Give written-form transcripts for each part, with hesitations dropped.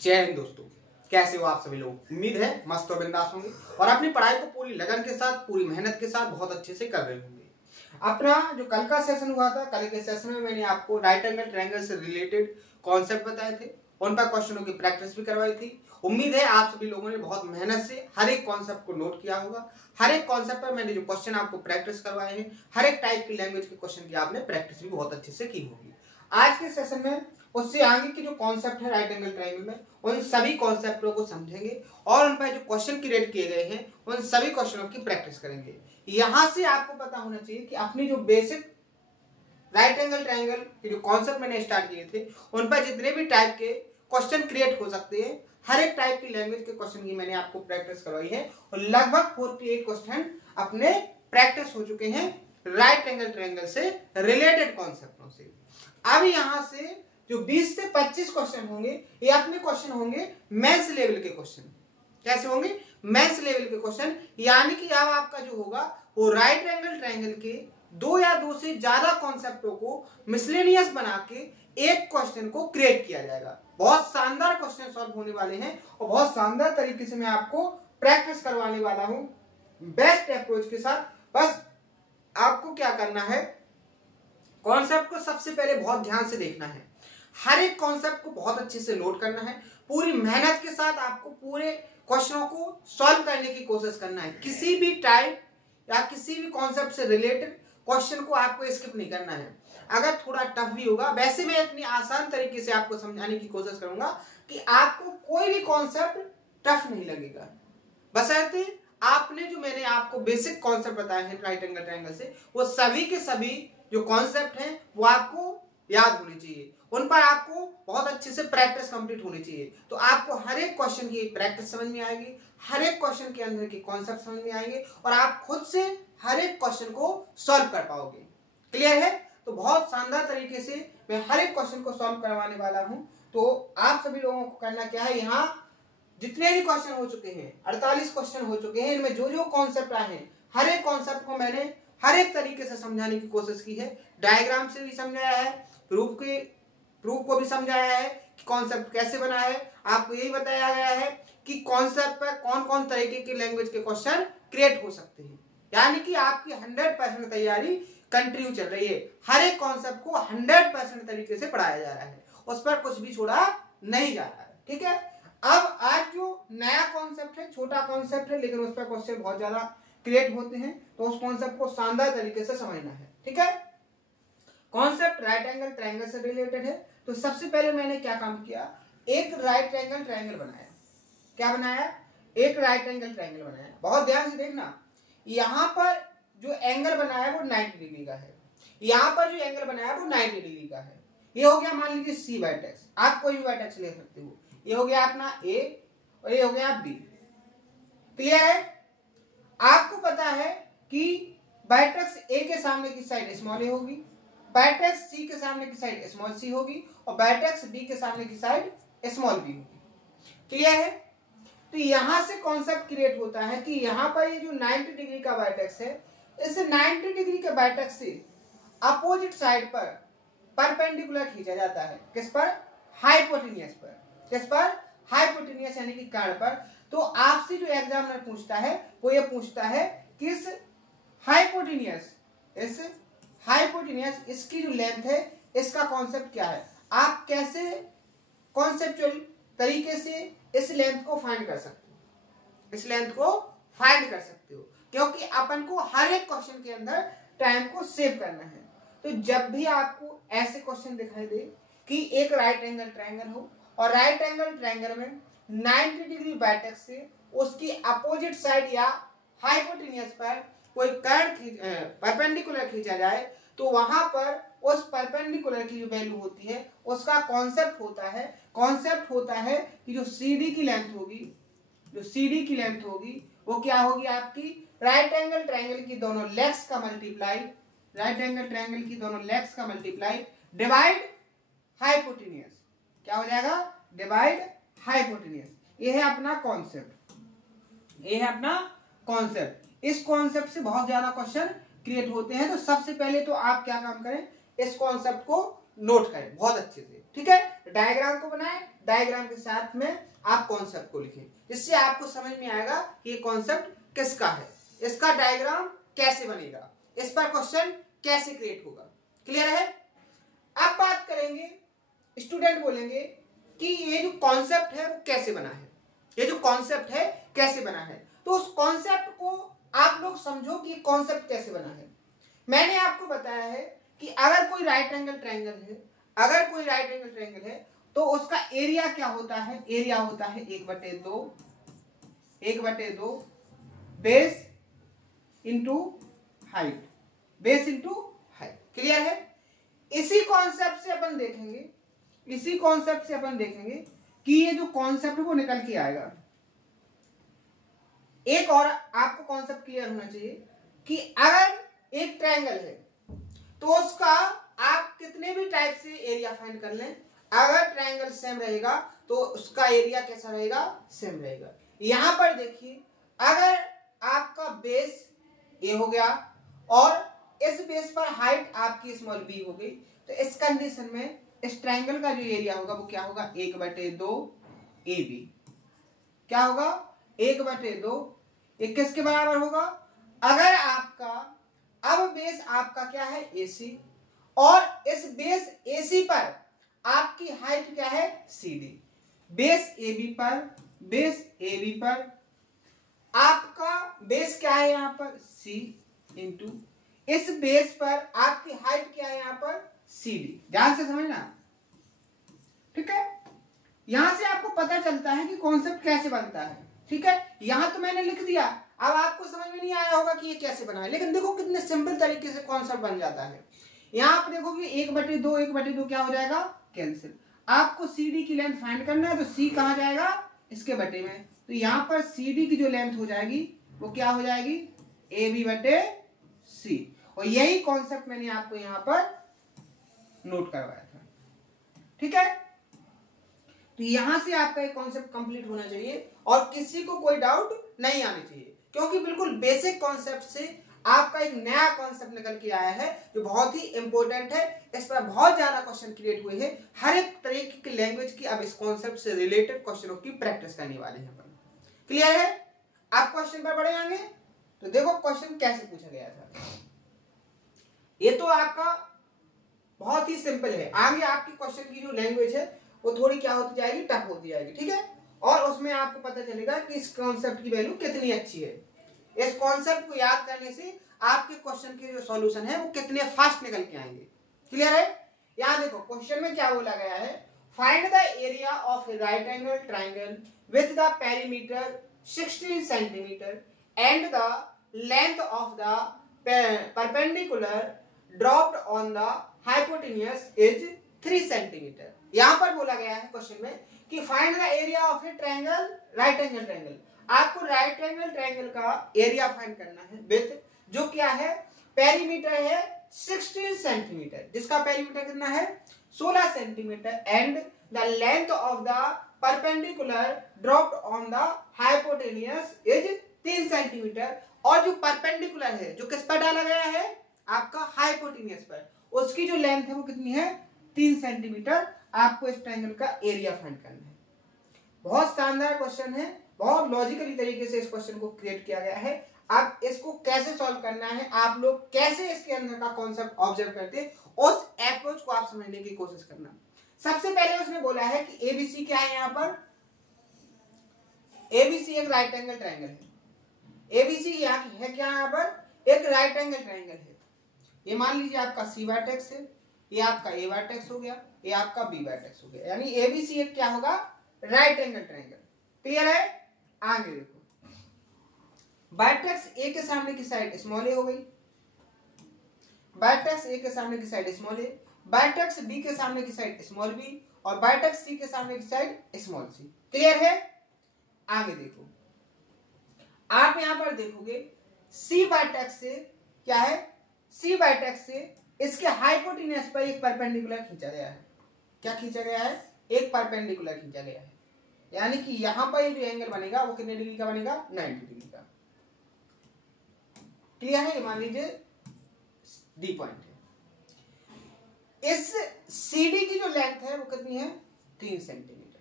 जय हिंद दोस्तों, कैसे हो आप सभी लोग। उम्मीद है मस्त और बिंदास होंगे और अपनी पढ़ाई को पूरी लगन के साथ, पूरी मेहनत के साथ बहुत अच्छे से कर रहे होंगे। अपना जो कल का सेशन हुआ था, कल के सेशन में मैंने आपको राइट एंगल ट्रायंगल से रिलेटेड कॉन्सेप्ट बताए थे, उन पर क्वेश्चनों की प्रैक्टिस भी करवाई थी। उम्मीद है आप सभी लोगों ने बहुत मेहनत से हर एक कॉन्सेप्ट को नोट किया होगा। हर एक कॉन्सेप्ट पर मैंने जो क्वेश्चन आपको प्रैक्टिस करवाए हैं, हर एक टाइप की लैंग्वेज के क्वेश्चन की आपने प्रैक्टिस भी बहुत अच्छे से की होगी। आज के सेशन में उससे आगे की जो कॉन्सेप्ट है राइट एंगल ट्रायंगल में, उन सभी कॉन्सेप्टों को समझेंगे और उन पर जो क्वेश्चन क्रिएट किए गए हैं उन सभी क्वेश्चनों की प्रैक्टिस करेंगे। यहां से आपको पता होना चाहिए कि अपनी जो बेसिक राइट एंगल ट्रायंगल के जो कॉन्सेप्ट मैंने स्टार्ट किए थे उन पर जितने भी टाइप के क्वेश्चन क्रिएट हो सकते हैं, हर एक टाइप की लैंग्वेज के क्वेश्चन की मैंने आपको प्रैक्टिस करवाई है और लगभग 48 क्वेश्चन अपने प्रैक्टिस हो चुके हैं राइट एंगल ट्रायंगल से रिलेटेड कॉन्सेप्टों से। अब यहां से जो 20 से 25 क्वेश्चन होंगे ये अपने क्वेश्चन होंगे मेंस लेवल के क्वेश्चन। कैसे होंगे? मेंस लेवल के क्वेश्चन, यानी कि अब आपका जो होगा वो राइट एंगल ट्रायंगल के दो या दो से ज्यादा कॉन्सेप्टों को मिसलेनियस बना के एक क्वेश्चन को क्रिएट किया जाएगा। बहुत शानदार क्वेश्चन सॉल्व होने वाले हैं और बहुत शानदार तरीके से मैं आपको प्रैक्टिस करवाने वाला हूं बेस्ट अप्रोच के साथ। बस आपको क्या करना है, कॉन्सेप्ट को सबसे पहले बहुत ध्यान से देखना है, हर एक कॉन्सेप्ट को बहुत अच्छे से नोट करना है, पूरी मेहनत के साथ आपको पूरे क्वेश्चनों को सॉल्व करने की कोशिश करना है। किसी भी टाइप या किसी भी कॉन्सेप्ट से रिलेटेड क्वेश्चन को आपको स्किप नहीं करना है। अगर थोड़ा टफ भी होगा, वैसे मैं इतनी आसान तरीके से आपको समझाने की कोशिश करूंगा कि आपको कोई भी कॉन्सेप्ट टफ नहीं लगेगा। बशर्ते आपने जो मैंने आपको बेसिक कॉन्सेप्ट बताए हैं राइट एंगल ट्रायंगल से, वो सभी के सभी जो कॉन्सेप्ट हैं वो आपको याद होने चाहिए, उन पर आपको बहुत अच्छे से प्रैक्टिस कंप्लीट होनी चाहिए। तो आपको हर एक क्वेश्चन की प्रैक्टिस समझ में आएगी, हर एक क्वेश्चन के अंदर के कॉन्सेप्ट समझ में आएंगे और आप खुद से हर एक क्वेश्चन को सॉल्व कर पाओगे। क्लियर है? तो बहुत शानदार तरीके से मैं हर एक क्वेश्चन को सॉल्व करवाने वाला हूं। तो आप सभी लोगों को करना क्या है, यहाँ जितने भी क्वेश्चन हो चुके हैं, 48 क्वेश्चन हो चुके हैं, इनमें जो जो कॉन्सेप्ट आए हैं हर एक कॉन्सेप्ट को मैंने हर एक तरीके से समझाने की कोशिश की है। डायग्राम से भी समझाया है, प्रूफ को भी समझाया है कि कॉन्सेप्ट कैसे बना है। आपको यही बताया गया है कि कॉन्सेप्ट पर कौन कौन तरीके के लैंग्वेज के क्वेश्चन क्रिएट हो सकते हैं, यानी कि आपकी 100% तैयारी कंटिन्यू चल रही है। हर एक कॉन्सेप्ट को 100% तरीके से पढ़ाया जा रहा है, उस पर कुछ भी छोड़ा नहीं जा रहा है। ठीक है, अब आज जो नया कॉन्सेप्ट है, छोटा कॉन्सेप्ट है लेकिन उस पर क्वेश्चन बहुत ज्यादा क्रिएट होते हैं, तो उस कॉन्सेप्ट को शानदार तरीके से समझना है। ठीक है, कॉन्सेप्ट राइट एंगल ट्रायंगल से रिलेटेड है। तो सबसे पहले मैंने क्या काम किया, एक राइट एंगल ट्रायंगल बनाया। क्या बनाया? एक राइट एंगल ट्रायंगल बनाया। बहुत ध्यान से देखना, यहां पर जो एंगल बनाया है वो 90 डिग्री का है, यहां पर जो एंगल बनाया है वो 90 डिग्री का है। ये हो गया मान लीजिए सी वर्टेक्स, आप कोई भी वर्टेक्स ले सकते हो। ये हो गया अपना ए और ये हो गया बी। क्लियर है? आपको पता है कि वर्टेक्स ए के सामने की साइड स्मॉल ए होगी, वर्टेक्स सी के सामने की साइड स्मॉल सी होगी और वर्टेक्स बी के सामने की साइड स्मॉल बी होगी। क्लियर है? तो यहां से कॉन्सेप्ट क्रिएट होता है कि यहां पर ये जो 90 डिग्री का वर्टेक्स है, इस 90 डिग्री के वर्टेक्स से अपोजिट साइड पर परपेंडिकुलर खींचा जाता है। किस पर? हाइपोटेनियस पर। किस पर? हाइपोटेनियस यानी कि कर्ण पर। तो आपसे जो एग्जामिनर पूछता है वो ये पूछता है कि इस हाइपोटेनियस इसकी जो लेंथ है इसका कॉन्सेप्ट क्या है। आप कैसे कॉन्सेप्चुअल तरीके से इस लेंथ को फाइंड कर सकते हो, इस लेंथ को फाइंड कर सकते हो, क्योंकि अपन को हर एक क्वेश्चन के अंदर टाइम को सेव करना है। तो जब भी आपको ऐसे क्वेश्चन दिखाई दे कि एक राइट एंगल ट्रायंगल हो और राइट एंगल ट्रायंगल में 90 डिग्री वर्टेक्स से उसकी अपोजिट साइड या हाइपोटेनियस पर कोई कर्ण परपेंडिकुलर खींचा जाए, तो वहां पर उस परपेंडिकुलर की जो वैल्यू होती है उसका कॉन्सेप्ट होता है कि जो CD की लेंथ होगी वो क्या होगी आपकी राइट एंगल ट्रायंगल की दोनों लेग्स का मल्टीप्लाई डिवाइड हाइपोटेनियस। क्या हो जाएगा? Divide hypotenuse. ये है अपना कॉन्सेप्ट। इस कॉन्सेप्ट से बहुत ज्यादा क्वेश्चन क्रिएट होते हैं। तो सबसे पहले तो आप क्या काम करें, इस कॉन्सेप्ट को नोट करें बहुत अच्छे से, ठीक है। डायग्राम को बनाएं, डायग्राम के साथ में आप कॉन्सेप्ट को लिखें, जिससे आपको समझ में आएगा कि ये कॉन्सेप्ट किसका है, इसका डायग्राम कैसे बनेगा, इस पर क्वेश्चन कैसे क्रिएट होगा। क्लियर है। अब बात करेंगे, स्टूडेंट बोलेंगे कि ये जो कॉन्सेप्ट है वो कैसे बना है, ये जो कॉन्सेप्ट है कैसे बना है। तो उस कॉन्सेप्ट को आप लोग समझो कि कॉन्सेप्ट कैसे बना है। मैंने आपको बताया है कि अगर कोई राइट एंगल ट्रायंगल है, अगर कोई राइट एंगल ट्रायंगल है तो उसका एरिया क्या होता है, एरिया होता है 1/2 base into height, base into height. Clear है। इसी कॉन्सेप्ट से अपन देखेंगे, इसी कॉन्सेप्ट से अपन देखेंगे कि ये जो कॉन्सेप्ट वो निकल के आएगा। एक और आपको कॉन्सेप्ट क्लियर होना चाहिए कि अगर एक ट्रायंगल है तो उसका आप कितने भी टाइप से एरिया फाइंड कर लें, अगर ट्रायंगल सेम रहेगा तो उसका एरिया कैसा रहेगा, सेम रहेगा। यहां पर देखिए, अगर आपका बेस ए हो गया और इस बेस पर हाइट आपकी स्मॉल बी हो गई, तो इस कंडीशन में इस ट्रायंगल का जो एरिया होगा वो क्या होगा, 1/2 AB। क्या होगा, 1/2। ये किसके बराबर होगा, अगर आपका अब बेस आपका क्या है AC, और इस बेस AC पर आपकी हाइट क्या है CD। बेस AB पर, बेस AB पर आपका बेस क्या है यहां पर C इंटू इस बेस पर आपकी हाइट क्या है यहां पर CD। ध्यान से समझना, ठीक है। यहां से आपको पता चलता है कि कॉन्सेप्ट कैसे बनता है, ठीक है। यहां तो मैंने लिख दिया, अब आपको समझ में नहीं आया होगा कि ये कैसे बना है, लेकिन देखो कितने सिंपल तरीके से कॉन्सेप्ट बन जाता है। यहां आप देखोगे 1/2 क्या हो जाएगा, कैंसिल। आपको CD की लेंथ फाइंड करना है तो C कहां जाएगा, इसके बटे में, तो यहां पर CD की जो लेंथ हो जाएगी वो क्या हो जाएगी, AB/C। और यही कॉन्सेप्ट मैंने आपको यहां पर नोट करवाया था, ठीक है। तो यहां से आपका एक कॉन्सेप्ट कंप्लीट होना चाहिए और किसी को कोई डाउट नहीं आनी चाहिए, क्योंकि बिल्कुल बेसिक कॉन्सेप्ट से आपका एक नया कॉन्सेप्ट निकल के आया है जो बहुत ही इंपॉर्टेंट है। इस पर बहुत ज्यादा क्वेश्चन क्रिएट हुए हैं, हर एक तरीके की लैंग्वेज की अब इस कॉन्सेप्ट से रिलेटेड क्वेश्चनों की प्रैक्टिस करने वाले हैं। क्लियर है। आप क्वेश्चन पर बढ़े आगे तो देखो क्वेश्चन कैसे पूछा गया था। ये तो आपका बहुत ही सिंपल है, आगे आपकी क्वेश्चन की जो लैंग्वेज है वो थोड़ी क्या होती जाएगी, टफ होती जाएगी, ठीक है। और उसमें आपको पता चलेगा कि इस कॉन्सेप्ट की वैल्यू कितनी अच्छी है। इस कॉन्सेप्ट को याद करने से आपके क्वेश्चन के जो सॉल्यूशन है वो कितने फास्ट निकल के आएंगे। क्लियर है। यहां देखो क्वेश्चन में क्या बोला गया है, find the area of A right angle triangle with the perimeter 16 centimetre and the length of the perpendicular dropped on the hypotenuse is 3 centimetre. यहां पर बोला गया है क्वेश्चन में कि find the area of A triangle, right angle triangle. आपको right angle triangle का area find करना है विथ जो क्या है, पेरीमीटर है 16 सेंटीमीटर, जिसका पेरीमीटर कितना है 16 centimetre, and the length of the perpendicular dropped on the hypotenuse is 3 centimetre. और जो परपेंडिकुलर है जो किस पर डाला गया है, आपका हाइपोटेन्यूज पर, उसकी जो लेंथ है वो कितनी है 3 सेंटीमीटर। आपको इस ट्रायंगल का एरिया फाइंड करना है। बहुत शानदार क्वेश्चन है, बहुत लॉजिकली तरीके से इस क्वेश्चन को क्रिएट किया गया है। अब इसको कैसे सॉल्व करना है, आप लोग कैसे इसके अंदर का कॉन्सेप्ट ऑब्जर्व करते हैं, उस अप्रोच को आप समझने की कोशिश करना। सबसे पहले उसने बोला है कि एबीसी क्या है, यहां पर एबीसी एक राइट एंगल ट्रायंगल है। एबीसी यहाँ है क्या, यहां पर एक राइट एंगल ट्रायंगल है। ये मान लीजिए आपका सी वर्टेक्स है, ये आपका ए वर्टेक्स हो गया, ये आपका बी वर्टेक्स हो गया, यानी एबीसी एक क्या होगा, राइट एंगल ट्रायंगल। क्लियर है। आगे देखो, वर्टेक्स ए के सामने की साइड स्मॉल ए हो गई, वर्टेक्स ए के सामने की साइड स्मॉल ए, वर्टेक्स बी के सामने की साइड स्मॉल बी, और वर्टेक्स सी के सामने की साइड स्मॉल सी। क्लियर है। आगे देखो, आप यहां पर देखोगे सी वर्टेक्स से क्या है, सी वर्टेक्स से इसके हाइपोटेन्यूज पर एक परपेंडिकुलर खींचा गया है। क्या खींचा गया है, एक परपेंडिकुलर खींचा गया है, यानी कि यहां पर जो एंगल बनेगा वो कितने डिग्री का बनेगा, 90 डिग्री का। क्लियर है। मान लीजिए डी पॉइंट है। इस CD की जो लेंथ है वो कितनी है, 3 सेंटीमीटर।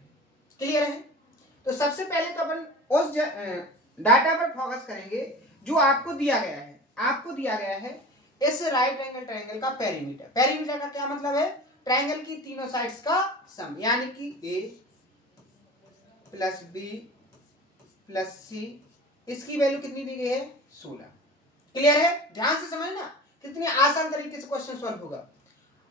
क्लियर है? तो सबसे पहले तो अपन उस डाटा पर फोकस करेंगे जो आपको दिया गया है। आपको दिया गया है इस राइट एंगल ट्रायंगल का पेरीमीटर। पेरीमीटर का क्या मतलब है, ट्रायंगल की तीनों साइड्स का सम, यानी कि A plus B plus C, इसकी वैल्यू कितनी दी गई है, 16। क्लियर है? ध्यान से समझना, कितने आसान तरीके से क्वेश्चन सॉल्व होगा।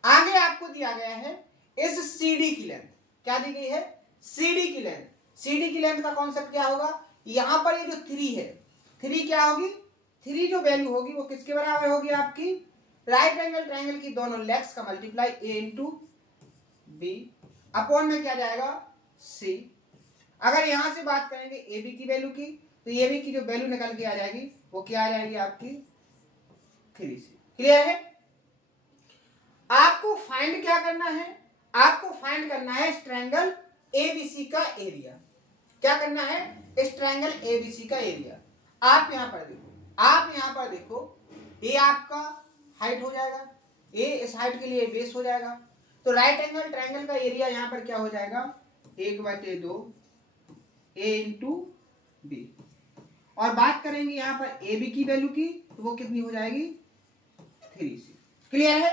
आगे आपको दिया गया है इस CD की लेंथ, क्या दी गई है, CD की लेंथ। CD की लेंथ का कॉन्सेप्ट क्या होगा, यहां पर ये जो 3 है, 3 क्या होगी, 3 जो वैल्यू होगी वो किसके बराबर होगी, आपकी राइट एंगल ट्रायंगल की दोनों लेग्स का multiply A into B upon में क्या जाएगा, C। अगर यहां से बात करेंगे AB की वैल्यू की, तो AB की जो वैल्यू निकल के आ जाएगी वो क्या आ जाएगी आपकी, 3C। क्लियर है? आपको फाइंड क्या करना है, आपको फाइंड करना है इस ट्रायंगल ABC का एरिया। क्या करना है, इस ट्रायंगल ABC का एरिया। आप यहां पर देखो, आप यहां पर देखो, ये आपका हाइट हो जाएगा, ये इस हाइट के लिए बेस हो जाएगा। तो राइट एंगल ट्रायंगल का एरिया यहां पर क्या हो जाएगा, 1/2 A इंटू B। और बात करेंगे यहां पर AB की वैल्यू की, तो वो कितनी हो जाएगी, 3C। क्लियर है?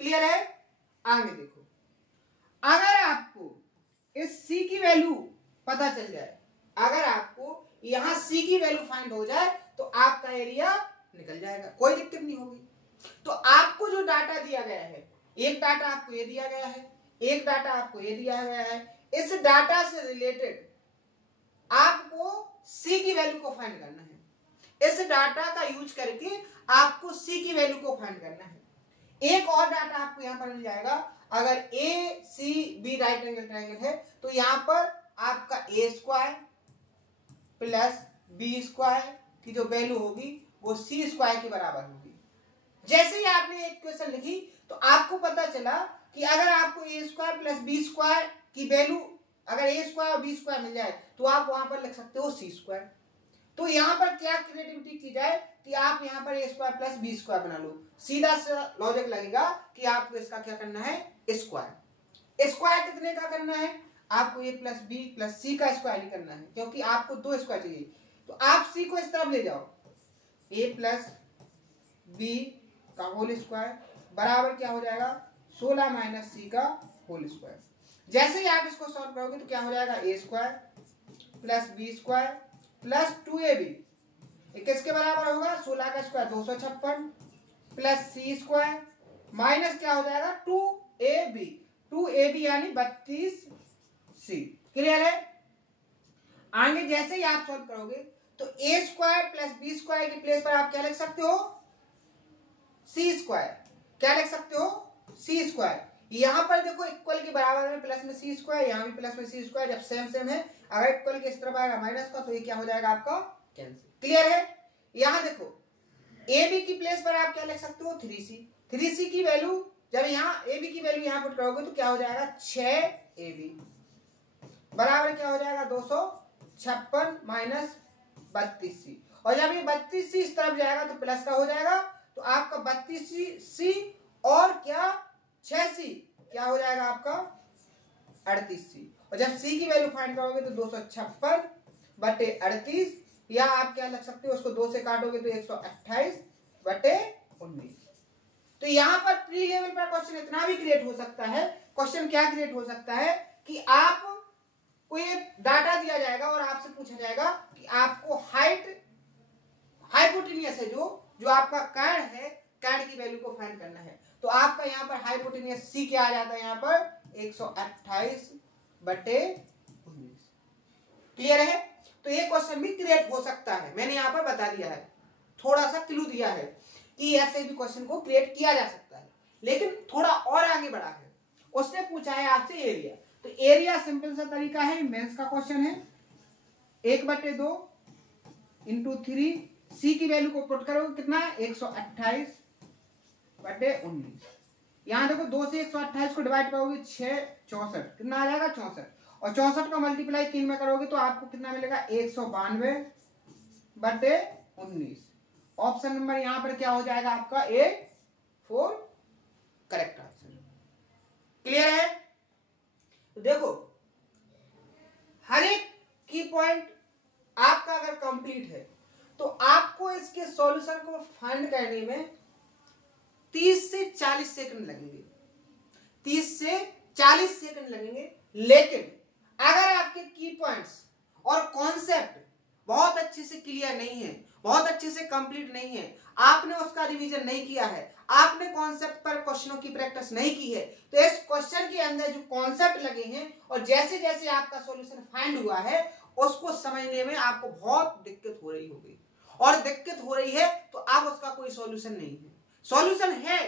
क्लियर है? आगे देखो, अगर आपको इस C की वैल्यू पता चल जाए, अगर आपको यहां C की वैल्यू फाइंड हो जाए तो आपका एरिया निकल जाएगा, कोई दिक्कत नहीं होगी। तो आपको जो डाटा दिया गया है, एक डाटा आपको ये दिया गया है, एक डाटा आपको ये दिया गया है, इस डाटा से रिलेटेड आपको C की वैल्यू को फाइंड करना है। इस डाटा का यूज करके आपको C की वैल्यू को फाइंड करना है। एक और डाटा आपको यहां पर मिल जाएगा, अगर ACB राइट एंगल ट्रायंगल है तो यहां पर आपका A² प्लस B² की जो वैल्यू होगी वो C² के बराबर होगी। जैसे ही आपने एक क्वेश्चन लिखी तो आपको पता चला कि अगर आपको A² प्लस B² की वैल्यू, अगर A² और B² मिल जाए तो आप वहां पर लिख सकते हो C²। तो यहां पर क्या क्रिएटिविटी की जाए कि आप यहां पर A² प्लस B² बना लो, सीधा सा लॉजिक लगेगा कि आपको इसका क्या करना है, स्क्वायर। स्क्वायर कितने का करना है, आपको A plus B plus C का स्क्वायर ही करना है, क्योंकि आपको 2 स्क्वायर चाहिए। तो आप C को इस तरफ ले जाओ, A प्लस B का होल स्क्वायर बराबर क्या हो जाएगा, 16 माइनस C का होल स्क्वायर। जैसे ही आप इसको सॉल्व करोगे तो क्या हो जाएगा, A² plus B² plus 2AB, किसके बराबर होगा, 16 का स्क्वायर 256 प्लस C² माइनस क्या हो जाएगा, 2AB, 2AB यानी 32C। क्लियर है? आगे जैसे ही आप सॉल्व करोगे तो A² प्लस B² के प्लेस पर आप क्या लिख सकते हो, C²। क्या लिख सकते हो, C²। यहां पर देखो इक्वल के बराबर में प्लस में C², यहां भी प्लस में C², जब सेम सेम है, अगर इक्वल के इस तरफ आएगा माइनस का तो ये क्या हो जाएगा आपका, कैंसिल। क्लियर है? यहां देखो AB की प्लेस पर आप क्या लिख सकते हो, 3C। 3C की वैल्यू जब यहां AB की वैल्यू यहां पुट करोगे तो क्या हो जाएगा, 6AB बराबर क्या हो जाएगा, 256 माइनस 32C। और जब ये 32C इस तरफ जाएगा तो प्लस का हो जाएगा, तो आपका 32C और क्या 6C क्या हो जाएगा आपका 38C। और जब C की वैल्यू फाइंड करोगे तो 256 बटे 38, या आप क्या लग सकते हो, उसको 2 से काटोगे तो 128 बटे 19। तो यहां पर प्री लेवल पर क्वेश्चन इतना भी क्रिएट हो सकता है, क्वेश्चन क्या क्रिएट हो सकता है कि आप को ये डाटा दिया जाएगा और आपसे पूछा जाएगा कि आपको हाइट, हाइपोटेनियस है जो आपका कर्ण है, कर्ण की वैल्यू को फाइंड करना है। तो आपका यहाँ पर हाइपोटेनियस C क्या आ जाता है, यहाँ पर 128 बटे 19। क्लियर है? तो ये क्वेश्चन भी क्रिएट हो सकता है, मैंने यहाँ पर बता दिया है, थोड़ा सा क्लू दिया है कि ऐसे भी क्वेश्चन को क्रिएट किया जा सकता है। लेकिन थोड़ा और आगे बढ़ा है, उसने पूछा है आपसे एरिया। तो एरिया सिंपल सा तरीका है, मेंस का क्वेश्चन है, 1/2 इंटू 3, C की वैल्यू को पुट करोगे कितना है, 128 बटे 19। यहां देखो 2 से 128 को डिवाइड करोगे 6 64, कितना आ जाएगा 64, और 64 का मल्टीप्लाई 3 में करोगे तो आपको कितना मिलेगा, 192 बटे 19। ऑप्शन नंबर यहां पर क्या हो जाएगा आपका A4 करेक्ट आंसर। क्लियर है? तो देखो हर एक की पॉइंट आपका अगर कंप्लीट है तो आपको इसके सॉल्यूशन को फाइंड करने में 30 से 40 सेकंड लगेंगे, 30 से 40 सेकंड लगेंगे। लेकिन अगर आपके की पॉइंट्स और कॉन्सेप्ट बहुत अच्छे से क्लियर नहीं है, बहुत अच्छे से कंप्लीट नहीं है, आपने उसका रिवीजन नहीं किया है, आपने कॉन्सेप्ट पर क्वेश्चनों की प्रैक्टिस नहीं की है, तो इस क्वेश्चन के अंदर जो कॉन्सेप्ट लगे हैं और जैसे जैसे आपका सॉल्यूशन फाइंड हुआ है उसको समझने में आपको बहुत दिक्कत हो रही होगी। और दिक्कत हो रही है तो आप उसका कोई सॉल्यूशन नहीं है। सॉल्यूशन है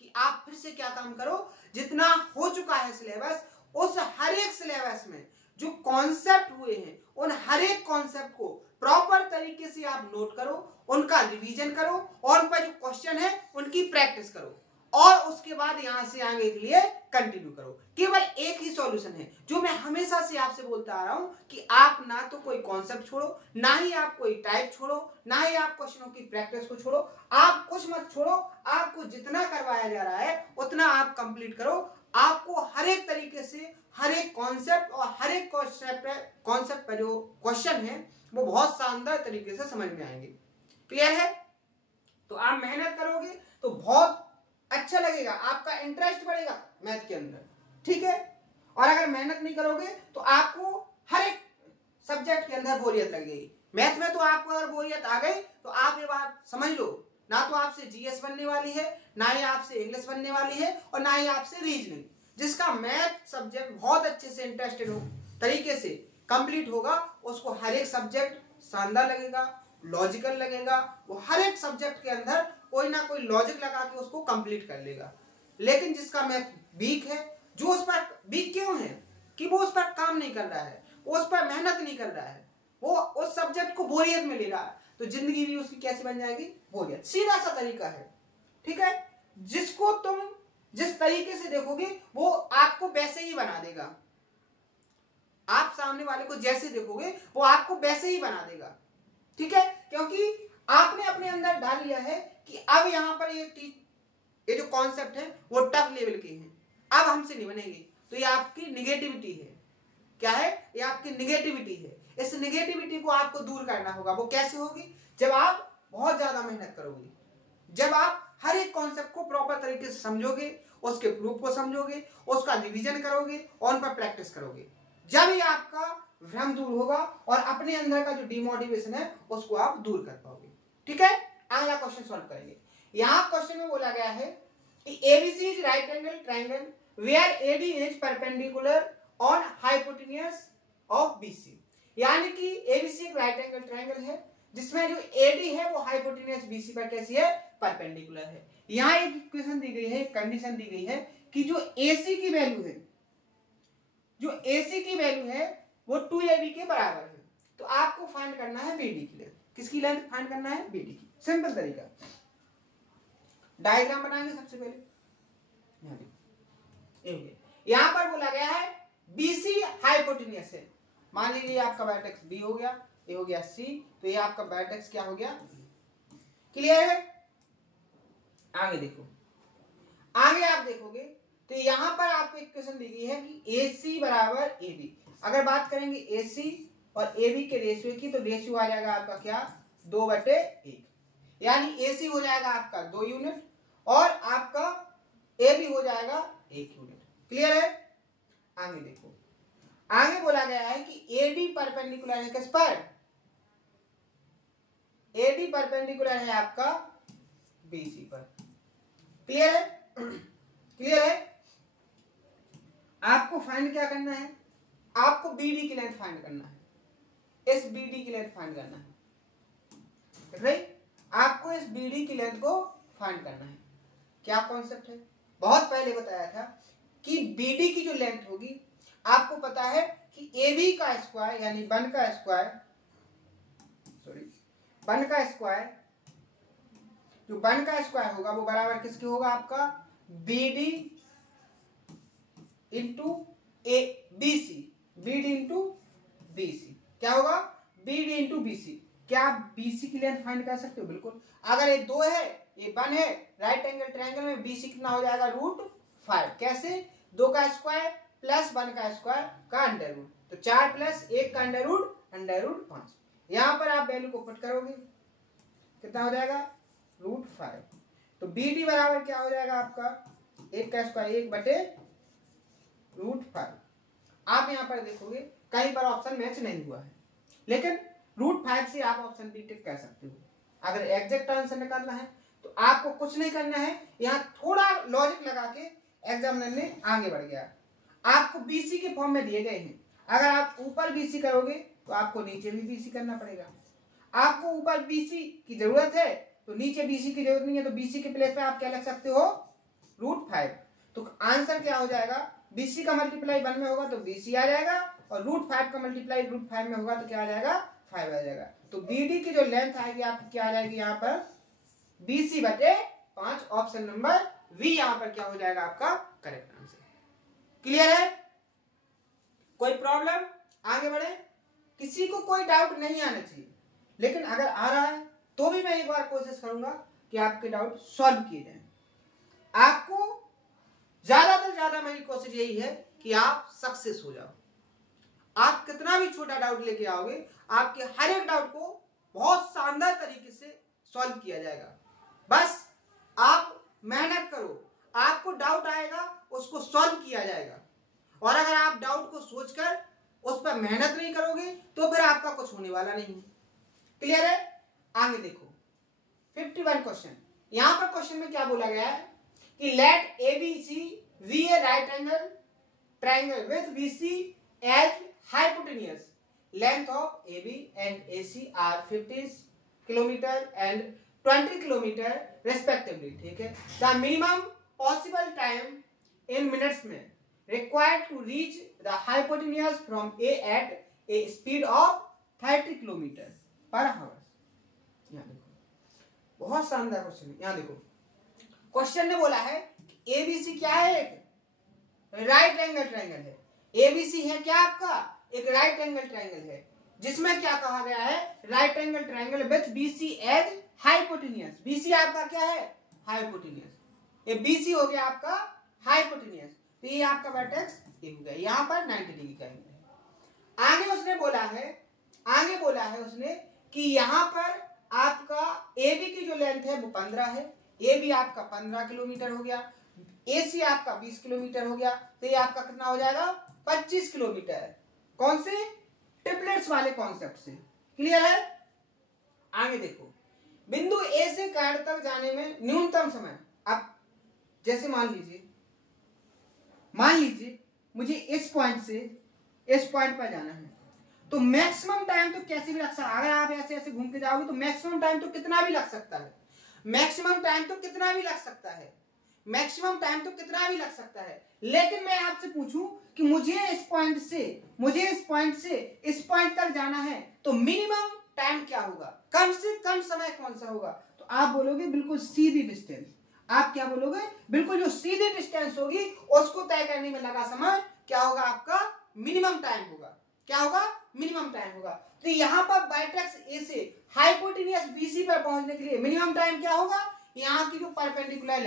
कि आप फिर से क्या काम करो, जितना हो चुका है सिलेबस, उस हर एक सिलेबस में जो कॉन्सेप्ट हुए हैं उन हर एक कॉन्सेप्ट को प्रॉपर तरीके से आप नोट करो, उनका रिवीजन करो और उन पर जो क्वेश्चन है उनकी प्रैक्टिस करो और उसके बाद यहां से आगे के लिए कंटिन्यू करो। केवल एक ही सॉल्यूशन है जो मैं हमेशा से आपसे बोलता आ रहा हूं कि आप ना तो कोई कॉन्सेप्ट छोड़ो, ना ही आप कोई टाइप छोड़ो, ना ही आप क्वेश्चनों की प्रैक्टिस को छोड़ो, आप कुछ मत छोड़ो, आपको जितना करवाया जा रहा है उतना आप कंप्लीट करो। आपको हर एक तरीके से हर एक कॉन्सेप्ट और हर एक कॉन्सेप्ट पर जो क्वेश्चन है वो बहुत शानदार तरीके से समझ में आएंगे। क्लियर है? तो आप मेहनत करोगे तो बहुत अच्छा लगेगा, आपका इंटरेस्ट बढ़ेगा मैथ के अंदर, ठीक है? और अगर मेहनत नहीं करोगे तो आपको हर एक सब्जेक्ट के अंदर बोरियत लगेगी। मैथ में तो आपको अगर बोरियत आ गई तो आप ये बात समझ लो, ना तो आपसे जीएस बनने वाली है, ना ही आपसे इंग्लिश बनने वाली है और ना ही आपसे रीजनिंग। जिसका मैथ सब्जेक्ट बहुत अच्छे से इंटरेस्टेड हो तरीके से कंप्लीट होगा उसको हर एक सब्जेक्ट शानदार लगेगा, लॉजिकल लगेगा, वो हर एक सब्जेक्ट के अंदर कोई ना कोई लॉजिक लगा के उसको कंप्लीट कर लेगा। लेकिन जिसका मैथ वीक है, जो उस पर वीक क्यों है कि वो उस पर काम नहीं कर रहा है, वो उस पर मेहनत नहीं कर रहा है, वो उस सब्जेक्ट को बोरियत में ले रहा है, तो जिंदगी भी उसकी कैसी बन जाएगी? बोरियत। सीधा सा तरीका है, ठीक है? जिसको तुम जिस तरीके से देखोगे वो आपको वैसे ही बना देगा। आप सामने वाले को जैसे देखोगे वो आपको वैसे ही बना देगा, ठीक है? क्योंकि आपने अपने अंदर डाल लिया है कि अब यहां पर ये जो कॉन्सेप्ट है वो टफ लेवल के हैं, अब हमसे नहीं बनेंगे। तो ये आपकी निगेटिविटी है। क्या है? ये आपकी निगेटिविटी है। इस निगेटिविटी को आपको दूर करना होगा। वो कैसे होगी? जब आप बहुत ज्यादा मेहनत करोगे, जब आप हर एक कॉन्सेप्ट को प्रॉपर तरीके से समझोगे, उसके प्रूफ को समझोगे, उसका रिवीजन करोगे और उन पर प्रैक्टिस करोगे, जब ही आपका भ्रम दूर होगा और अपने अंदर का जो डिमोटिवेशन है उसको आप दूर कर पाओगे, ठीक है? अगला क्वेश्चन सॉल्व करेंगे। यहां क्वेश्चन में बोला गया है कि ABC is right angle triangle where AD is perpendicular on hypotenuse of BC. यानी कि एबीसी एक राइट एंगल ट्रायंगल है जिसमें जो एडी है वो हाइपोटेन्यूज बीसी पर कैसी है? परपेंडिकुलर है। यहां एक इक्वेशन दी गई है, एक कंडीशन दी गई है कि जो एसी की वैल्यू है, जो एसी की वैल्यू है वो 2ab के बराबर है। तो आपको फाइंड करना है बीडी की लेंथ। किसकी लेंथ फाइंड करना है? बीडी की। सिंपल तरीका, डायग्राम बनाएंगे सबसे पहले। यहां पर बोला गया है बीसी हाइपोटेन्यूज है। मान लीजिए आपका वर्टेक्स बी हो गया, ये हो गया सी, तो ये आपका वर्टेक्स क्या हो गया? क्लियर है? आगे देखो, आगे आप देखोगे तो यहां पर आपको इक्वेशन दी गई है कि AC बराबर AB। अगर बात करेंगे AC और AB के रेशियो की तो रेशियो आ जाएगा आपका क्या? 2/1। यानी AC हो जाएगा आपका 2 यूनिट और आपका AB हो जाएगा 1 यूनिट। क्लियर है? आगे देखो, आगे बोला गया है कि AD परपेंडिकुलर है किस पर? AD परपेंडिकुलर है आपका BC पर। क्लियर है? क्लियर है? आपको फाइंड क्या करना है? आपको BD की लेंथ फाइंड करना है, इस BD की लेंथ फाइंड करना है, राइट? आपको इस BD की लेंथ को फाइंड करना है। क्या कॉन्सेप्ट है? बहुत पहले बताया था कि BD की जो लेंथ होगी, आपको पता है कि AB का स्क्वायर यानी 1 का स्क्वायर, सॉरी 1 का स्क्वायर, जो 1 का स्क्वायर होगा वो बराबर किसके होगा? आपका BD into BC। BD into BC क्या होगा? BD into BC। क्या आप BC की लेंथ फाइंड कर सकते हो? बिल्कुल। अगर ये 2 है, ये 1 है, राइट एंगल ट्रायंगल में BC कितना हो जाएगा? √5। कैसे? 2 का स्क्वायर प्लस 1 का स्क्वायर का अंडर रूट, तो 4 प्लस 1 का अंडर रूट 5। यहाँ पर आप वैल्यू को पुट करोगे, कितना हो जाएगा √5। तो बी डी बराबर क्या हो जाएगा आपका 1 का स्क्वायर 1 बटे √5। आप यहाँ पर देखोगे कहीं पर ऑप्शन मैच नहीं हुआ है, लेकिन √5 से आप ऑप्शन बी टिक कर सकते हो। अगर एग्जैक्ट आंसर निकालना है तो आपको कुछ नहीं करना है, यहाँ थोड़ा लॉजिक लगा के एग्जामिनर ने आगे बढ़ गया। आपको बीसी के फॉर्म में दिए गए हैं, अगर आप ऊपर बीसी करोगे तो आपको नीचे भी बीसी करना पड़ेगा। आपको ऊपर बीसी की जरूरत है तो नीचे बीसी की जरूरत नहीं है, तो बीसी के प्लेस पे आप क्या लिख सकते हो √5। तो आंसर क्या हो जाएगा, बीसी का मल्टीप्लाई 1 में होगा तो बीसी आ जाएगा, और √5 का मल्टीप्लाई √5 में होगा तो क्या आ जाएगा 5 आ जाएगा। तो बीडी की जो लेंथ आएगी आपकी क्या आ जाएगी यहाँ पर BC बटे 5। ऑप्शन नंबर वी यहाँ पर क्या हो जाएगा आपका करेक्ट आंसर। क्लियर है, कोई प्रॉब्लम, आगे बढ़े। किसी को कोई डाउट नहीं आना चाहिए, लेकिन अगर आ रहा है तो भी मैं एक बार कोशिश करूंगा कि आपके डाउट सॉल्व किए जाएं। आपको ज्यादा से ज्यादा मेरी कोशिश यही है कि आप सक्सेस हो जाओ। आप कितना भी छोटा डाउट लेके आओगे, आपके हर एक डाउट को बहुत शानदार तरीके से सॉल्व किया जाएगा। बस आप मेहनत करो, आपको डाउट आएगा उसको सॉल्व किया जाएगा। और अगर आप डाउट को सोचकर उस पर मेहनत नहीं करोगे तो फिर आपका कुछ होने वाला नहीं है। क्लियर है, आगे देखो 51 क्वेश्चन। यहां पर क्वेश्चन में क्या बोला गया है कि late ABC be a right angle triangle with BC as hypotenuse, length of AB and AC are 50 kilometre and 20 kilometre respectively। ठीक है, the minimum possible time in minutes में required to reach the hypotenuse from A at a speed of 30 kilometre per hour. यहाँ देखो बहुत शानदार question है। यहाँ देखो क्वेश्चन ने बोला है एबीसी क्या है, एक राइट एंगल ट्रायंगल है। एबीसी है क्या आपका एक राइट एंगल ट्रायंगल है, जिसमें क्या कहा गया है right angle triangle with BC as hypotenuse. BC आपका क्या है हाइपोटेनियस, ये बीसी हो गया आपका हाइपोटेनियस, तो ये आपका वर्टेक्स ये हो गया, यहाँ पर 90 डिग्री का एंगल है। आगे उसने बोला है उसने कि यहाँ पर आपका AB की जो लेंथ है वो 15 है, AB आपका 15 किलोमीटर हो गया, AC आपका 20 किलोमीटर हो गया, तो ये आपका कितना हो जाएगा 25 किलोमीटर। कौन से ट्रिपलेट्स वाले कॉन्सेप्ट से। क्लियर है, आगे देखो बिंदु A से कार्ड तक जाने में न्यूनतम समय। अब जैसे मान लीजिए मुझे इस पॉइंट से इस पॉइंट पर जाना है, तो मैक्सिमम टाइम तो कैसे भी लग सकता है। अगर आप ऐसे ऐसे घूम के जाओगे तो मैक्सिमम टाइम तो कितना भी लग सकता है, लेकिन मैं आपसे पूछूं कि मुझे इस पॉइंट से इस पॉइंट तक जाना है तो मिनिमम टाइम क्या होगा, कम से कम समय कौन सा होगा, तो आप बोलोगे बिल्कुल सीधी डिस्टेंस। आप क्या बोलोगे, बिल्कुल जो सीधी डिस्टेंस होगी उसको तय करने में लगा समय क्या होगा आपका मिनिमम टाइम होगा। क्या होगा मिनिमम टाइम होगा। तो यहाँ पर वर्टेक्स ए से हाइपोटेनियस बीसी पर पहुंचने के लिए मिनिमम टाइम क्या होगा, यहाँ की जो परपेंडिकुलर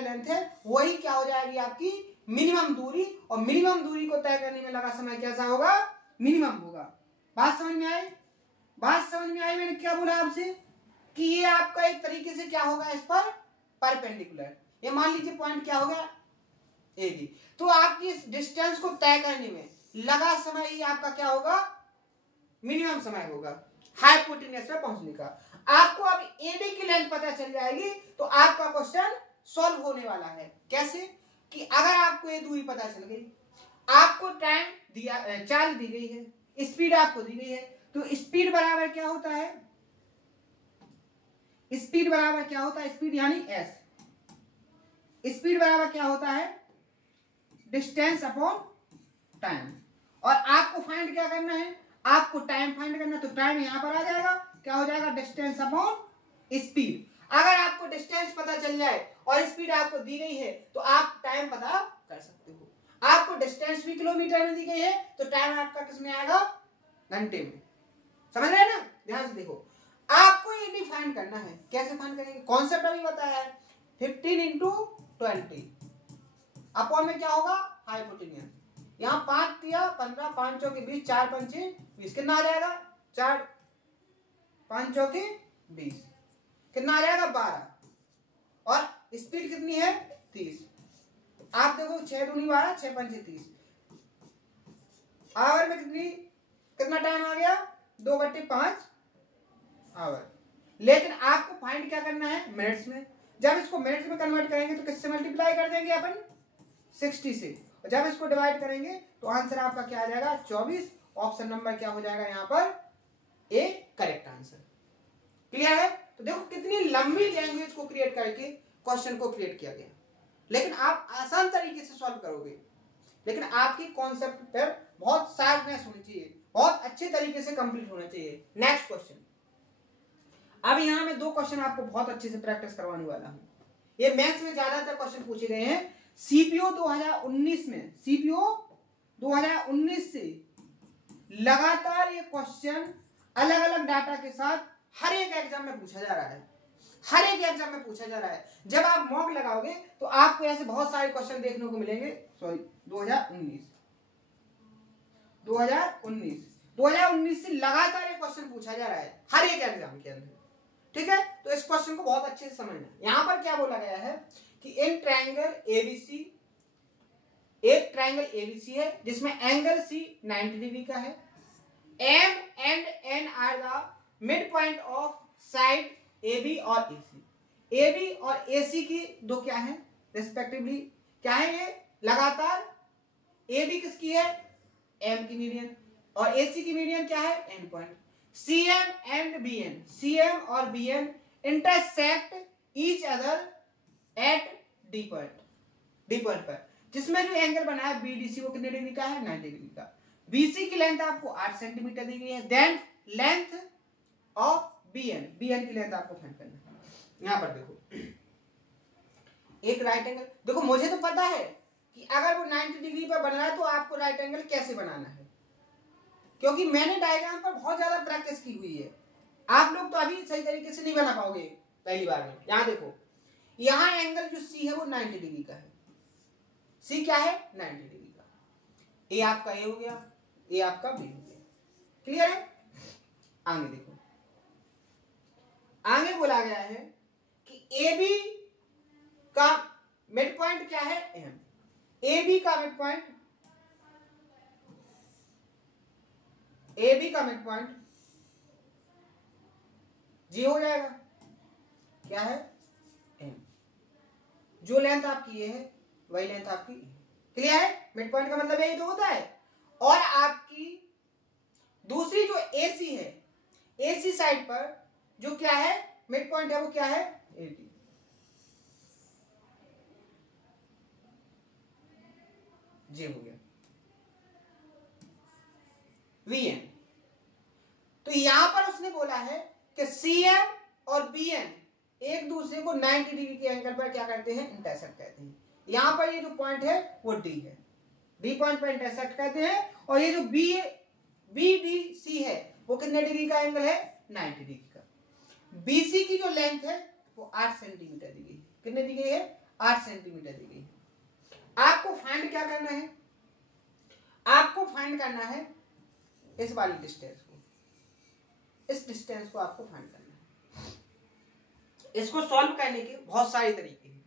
लेंथ है वही क्या हो जाएगी आपकी मिनिमम दूरी, और मिनिमम दूरी को तय करने में लगा समय कैसा होगा मिनिमम होगा। बात समझ में आई मैंने क्या बोला आपसे कि ये आपका एक तरीके से क्या होगा इस पर परपेंडिकुलर। ये मान लीजिए पॉइंट क्या होगा AB, तो आपकी इस डिस्टेंस को तय करने में लगा समय ही आपका क्या होगा मिनिमम समय होगा हाइपोटेनियस पे पहुंचने का। आपको अब AB की लेंथ पता चल जाएगी तो आपका क्वेश्चन सॉल्व होने वाला है। कैसे कि अगर आपको ये दूरी पता चल गई, आपको टाइम दिया चाल दी गई है, स्पीड आपको दी गई है, तो स्पीड बराबर क्या होता है, स्पीड यानी S। स्पीड बराबर क्या होता है डिस्टेंस अपॉन टाइम। और आपको फाइंड क्या करना है, आपको टाइम फाइंड करना, तो टाइम यहां पर आ जाएगा, क्या हो जाएगा डिस्टेंस अपॉन स्पीड। अगर आपको डिस्टेंस पता चल जाए और स्पीड आपको दी गई है तो आप टाइम पता कर सकते हो। आपको डिस्टेंस भी किलोमीटर में दी गई है तो टाइम आपका किसमें आएगा घंटे में। समझ रहे हैं ना, ध्यान से देखो। आपको ये भी फाइंड करना है, कैसे फाइंड करेंगे, कॉन्सेप्ट अभी बताया है 15 × 20 अपॉन में क्या होगा हाइपोटेन्यूज। यहाँ 5 दिया 15, 5 चौके 20, 4 पंचे 20, कितना आ जाएगा 4 5 चौके 20, कितना आ जाएगा 12, और स्पीड कितनी है 30। आप देखो 6 दूनी 12, 6 पंचे 30, आवर में कितना टाइम आ गया 2/5 आवर। लेकिन आपको फाइंड क्या करना है मिनट्स में। जब इसको मिनट्स में कन्वर्ट करेंगे तो किससे मल्टीप्लाई कर देंगे अपन 60 से, और जब इसको डिवाइड करेंगे तो आंसर आपका क्या आ जाएगा 24। ऑप्शन नंबर क्या हो जाएगा यहाँ पर ए करेक्ट आंसर। क्लियर है। तो देखो कितनी लंबी लैंग्वेज को क्रिएट करके क्वेश्चन को क्रिएट किया गया, लेकिन आप आसान तरीके से सॉल्व करोगे, लेकिन आपकी कॉन्सेप्ट पर बहुत शार्पनेस होनी चाहिए, बहुत अच्छे तरीके से कंप्लीट होना चाहिए। Next question. अब यहां मैं 2 क्वेश्चन आपको बहुत अच्छे से प्रैक्टिस करवाने वाला हूं। ये मैथ्स में ज्यादातर क्वेश्चन पूछे गए हैं। सीपीओ 2019 में, सीपीओ 2019 से लगातार ये क्वेश्चन अलग अलग डाटा के साथ हर एक एग्जाम में पूछा जा रहा है, हर एक एग्जाम में पूछा जा रहा है। जब आप मॉक लगाओगे तो आपको ऐसे बहुत सारे क्वेश्चन देखने को मिलेंगे। सॉरी 2019 से लगातार ये क्वेश्चन पूछा जा रहा है हर एक एग्जाम के अंदर। ठीक है, तो इस क्वेश्चन को बहुत अच्छे से समझना। यहां पर क्या बोला गया है कि इन ट्रायंगल एबीसी, एक ट्रायंगल एबीसी है जिसमें एंगल सी 90 डिग्री का है। M and N are the mid point of side AB और AC। AB और AC की दो क्या है रेस्पेक्टिवली, क्या है ये लगातार। AB किसकी है M की मीडियन, और AC की मीडियन क्या है N point. CM and BN, CM और BN intersect each other at D point पर, जिसमें जो एंगल बना है BDC वो कितने डिग्री का है 90 डिग्री का। BC की लेंथ आपको 8 सेंटीमीटर दी गई है। देन लेंथ ऑफ BN की लेंथ आपको फाइंड करना है। यहां पर देखो एक राइट एंगल, देखो मुझे तो पता है कि अगर वो 90 डिग्री पर बन रहा है तो आपको राइट एंगल कैसे बनाना है, क्योंकि मैंने डायग्राम पर बहुत ज्यादा प्रैक्टिस की हुई है। आप लोग तो अभी सही तरीके से नहीं बना पाओगे पहली बार में। यहां देखो, यहां एंगल जो C है वो 90 डिग्री का है। C क्या है 90 डिग्री का। ए आपका ए हो गया, ए आपका बी हो गया। क्लियर है। आगे देखो, आगे बोला गया है कि AB का मिड पॉइंट क्या है M। AB का मिड पॉइंट, AB का मिड पॉइंट G हो जाएगा, क्या है M। जो लेंथ आपकी ये है वही लेंथ आपकी है। क्लियर है। मिड पॉइंट का मतलब यही तो होता है। और आपकी दूसरी जो AC है, AC साइड पर जो क्या है मिड पॉइंट है वो क्या है 80। जे हो गया VN। तो यहां पर उसने बोला है कि CM और BN एक दूसरे को 90 डिग्री के एंगल पर क्या करते हैं इंटरसेक्ट करते हैं। यहां पर ये जो पॉइंट है वो D है, D पॉइंट पर इंटरसेक्ट करते हैं। और ये जो BDC है वो कितने डिग्री का एंगल है 90 डिग्री का। BC की जो लेंथ है वो 8 सेंटीमीटर दी गई है। कितने दी गई है 8 सेंटीमीटर दी गई है। आपको फाइंड क्या करना है, आपको फाइंड करना है इस वाली डिस्टेंस को, इस डिस्टेंस को आपको फाइंड करना है। इसको सॉल्व करने के बहुत सारे तरीके हैं,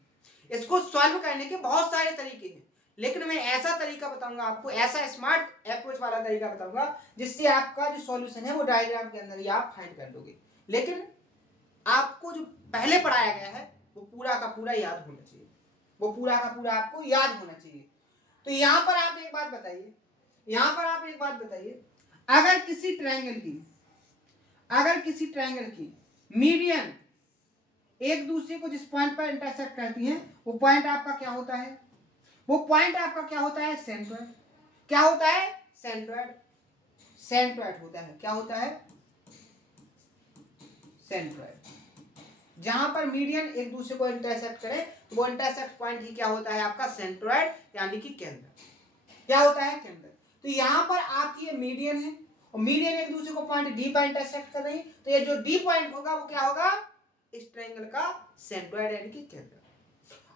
इसको सॉल्व करने के बहुत सारे तरीके हैं, लेकिन मैं ऐसा तरीका बताऊंगा आपको, ऐसा स्मार्ट अप्रोच वाला तरीका बताऊंगा जिससे आपका जो सॉल्यूशन है वो डायग्राम के अंदर ही आप फाइंड कर लोगे। लेकिन आपको जो पहले पढ़ाया गया है वो पूरा का पूरा याद होना चाहिए, वो पूरा का पूरा आपको याद होना चाहिए। तो यहां पर आप एक बात बताइए, यहां पर आप एक बात बताइए, अगर किसी ट्रायंगल की मीडियन एक दूसरे को जिस पॉइंट पर इंटरसेक्ट करती हैं वो पॉइंट आपका क्या होता है, वो पॉइंट आपका क्या होता है सेंट्रॉइड। क्या होता है सेंट्रॉइड, सेंट्रॉइड होता है। क्या होता है सेंट्रॉइड। जहां पर मीडियन एक दूसरे को इंटरसेक्ट करे तो वो इंटरसेक्ट पॉइंट ही क्या होता है आपका सेंट्रॉइड, यानी कि केंद्र। क्या होता है केंद्र। तो यहां पर आपकी ये मीडियन है और मीडियन एक दूसरे को पॉइंट डी पर इंटरसेक्ट कर रही है, तो ये जो डी पॉइंट होगा वो क्या होगा इस ट्रायंगल का सेंट्रॉइड यानी कि केंद्र।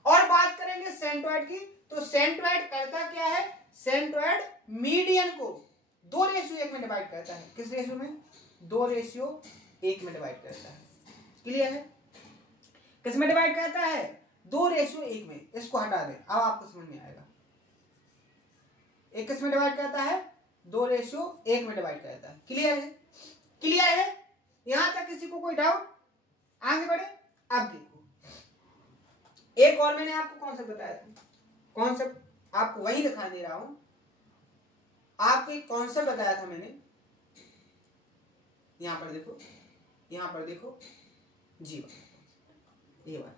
और बात करेंगे सेंट्रोइड की, तो सेंट्रोइड करता क्या है, सेंट्रोइड मीडियन को 2:1 में डिवाइड करता है। किस रेशियो में, 2:1 में डिवाइड करता है। क्लियर है, किस में डिवाइड करता है, 2:1 में। इसको हटा दें, अब आपको समझ में आएगा। एक किस में डिवाइड करता है, 2:1 में डिवाइड करता है। क्लियर है, क्लियर है, यहां तक किसी को कोई डाउट, आगे बढ़े। अब देखो, एक और मैंने आपको कॉन्सेप्ट बताया था, कॉन्सेप्ट आपको वही दिखा दे रहा हूं। आपको एक कॉन्सेप्ट बताया था मैंने, यहां पर देखो, यहां पर देखो जी, ये वाला,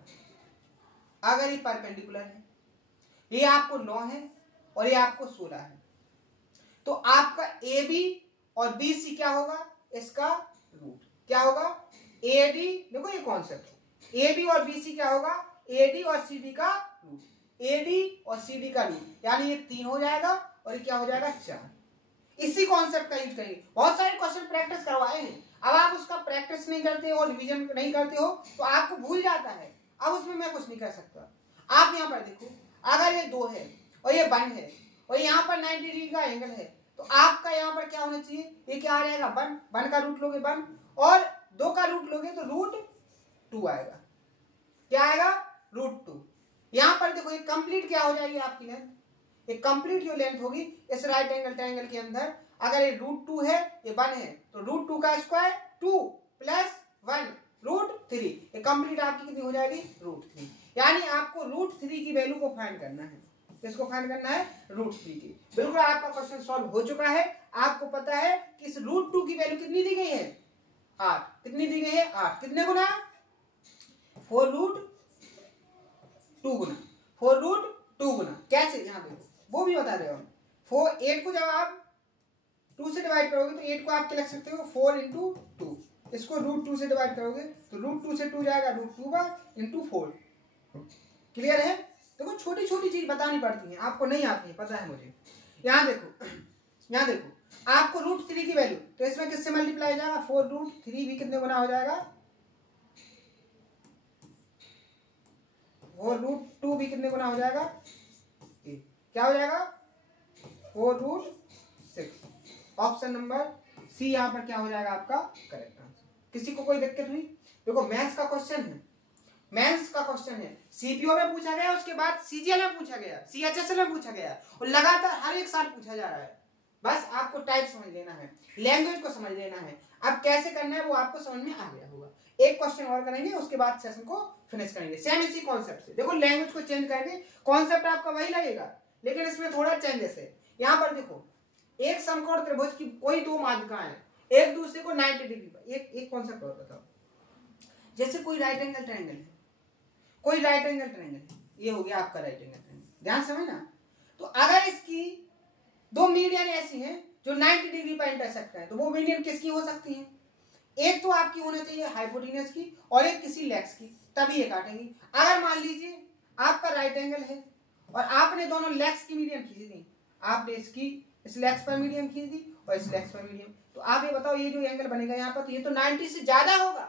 अगर ये परपेंडिकुलर है, ये आपको 9 है और ये आपको 16 है, तो आपका ए बी और बी सी क्या होगा, इसका रूट क्या होगा, ए डी, देखो ये कॉन्सेप्ट, ए बी और बी सी क्या होगा, ए डी और सी डी का रूट, ए डी और सी डी का रूट, यानी ये 3 हो जाएगा और ये क्या हो जाएगा, 4। इसी कॉन्सेप्ट का यूज करेंगे। बहुत सारे क्वेश्चन प्रैक्टिस करवाए हैं, अब आप उसका प्रैक्टिस नहीं करते हो, रिवीजन नहीं करते हो, तो आपको भूल जाता है। अब उसमें मैं कुछ नहीं कर सकता। आप यहाँ पर देखो, अगर ये 2 है और ये 1 है और यहाँ पर 90 डिग्री का एंगल है, तो आपका यहाँ पर क्या होना चाहिए, ये क्या आ जाएगा, 1 का रूट लोगे 1 और 2 का रूट लोगे तो √2 आएगा। क्या आएगा, √2। यहाँ पर देखो, ये कंप्लीट क्या हो जाएगी आपकी लेंथ, ये कंप्लीट जो लेंथ होगी इस राइट एंगल ट्रायंगल के अंदर, अगर ये √2 है, ये 1 है, तो √2 का स्क्वायर 2 + 1 √3, ये कंप्लीट आपकी कितनी हो जाएगी, √3। यानी आपको √3 की वैल्यू को फाइंड करना है। किसको फाइंड करना है, √3 की। बिल्कुल आपका क्वेश्चन सॉल्व हो चुका है। आपको पता है कि इस √2 की वैल्यू कितनी दी गई है, 8। कितनी दी गई है, 8। कितने गुना, 4√2 गुना, 4√2 गुना। कैसे, यहाँ देखो वो भी बता रहे हो हम। 8 को जब आप 2 से डिवाइड करोगे तो 8 को आप क्या लिख सकते हो, 4 × 2। इसको √2 से डिवाइड करोगे तो √2 से 2 जाएगा, √2 × 4। क्लियर है, देखो छोटी छोटी चीज बतानी पड़ती है, आपको नहीं आती है, पता है मुझे। यहाँ देखो, यहाँ देखो, आपको √3 की वैल्यू, तो इसमें किससे मल्टीप्लाई हो जाएगा, 4√3 भी कितने गुना हो जाएगा, और √2 भी कितने गुना हो जाएगा, क्या हो जाएगा, 4√6। ऑप्शन नंबर सी यहाँ पर क्या हो जाएगा आपका करेक्ट आंसर। किसी को कोई दिक्कत हुई, देखो मैथ्स का क्वेश्चन है, मैथ्स का क्वेश्चन है, सीपीओ में पूछा गया, उसके बाद सीजीएल में पूछा गया, सीएचएसएल में पूछा गया, और लगातार हर एक साल पूछा जा रहा है। बस आपको टाइप समझ लेना है, लैंग्वेज को समझ लेना है। अब कैसे करना है वो आपको समझ में आ गया होगा। एक क्वेश्चन और करेंगे, उसके बाद सेशन को फिनिश करेंगे सेम इसी कॉन्सेप्ट से। देखो लैंग्वेज को चेंज करेंगे, कॉन्सेप्ट आपका वही लगेगा, लेकिन इसमें थोड़ा चेंजेस है। यहाँ पर देखो, एक समकोण त्रिभुज की कोई 2 माध्यिकाएं एक दूसरे को 90 डिग्री पर, एक कॉन्सेप्ट और बताओ, जैसे कोई राइट एंगल ट्रायंगल है, कोई राइट एंगल ट्रायंगल है, ये हो गया आपका राइट एंगल ट्रायंगल, ध्यान समझना। तो अगर इसकी 2 मीडियन ऐसी हैं जो 90 डिग्री पर इंटरसेक्ट करें, तो वो मीडियन किसकी हो सकती है, एक तो आपकी होना चाहिए हाइपोटेन्यूज की और एक किसी लेग्स की, तभी ये काटेंगी। अगर मान लीजिए आपका राइट एंगल है और आपने दोनों लेग्स की मीडियन खींच दी, आपने इसकी इस लेग्स पर मीडियन खींच दी और इस लेग्स पर मीडियन, तो आप ये बताओ ये जो एंगल बनेगा यहाँ पर, तो ये तो 90 से ज्यादा होगा,